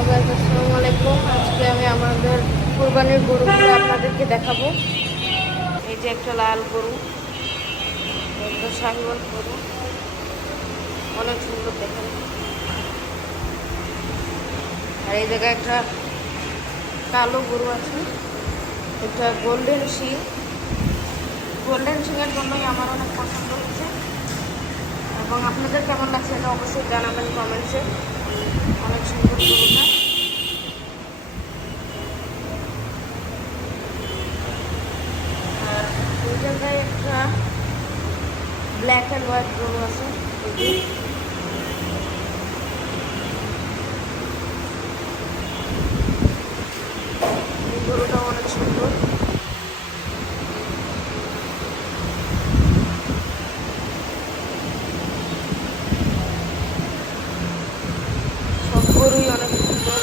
আসসালামু আলাইকুম। আজকে আমি আমাদের কুরবানির গরুগুলো আপনাদেরকে দেখাবো। এই যে একটা লাল গরু, একটা শাহিওয়াল গরু, অনেক সুন্দর দেখেন। আর এই জায়গায় একটা কালো গরু আছে, একটা গোল্ডেন শিং। গোল্ডেন শিংয়ের জন্যই আমার অনেক পছন্দ হচ্ছে, এবং আপনাদের কেমন লাগছে এটা অবশ্যই জানাবেন কমেন্টসে। অনেক সুন্দর গরুটা। আর ওই জায়গায় একটা ব্ল্যাক অ্যান্ড হোয়াইট গরু আছে। এই গরুটাও অনেক সুন্দর। সব গরুই অনেক সুন্দর।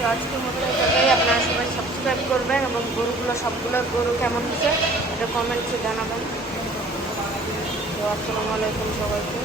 তো আজকের মতো এই জায়গায় আপনারা সবাই সাবস্ক্রাইব করবেন, এবং গরুগুলো সবগুলো গরু কেমন হচ্ছে এটা কমেন্টসে জানাবেন। তো আসসালামু আলাইকুম সবাইকে।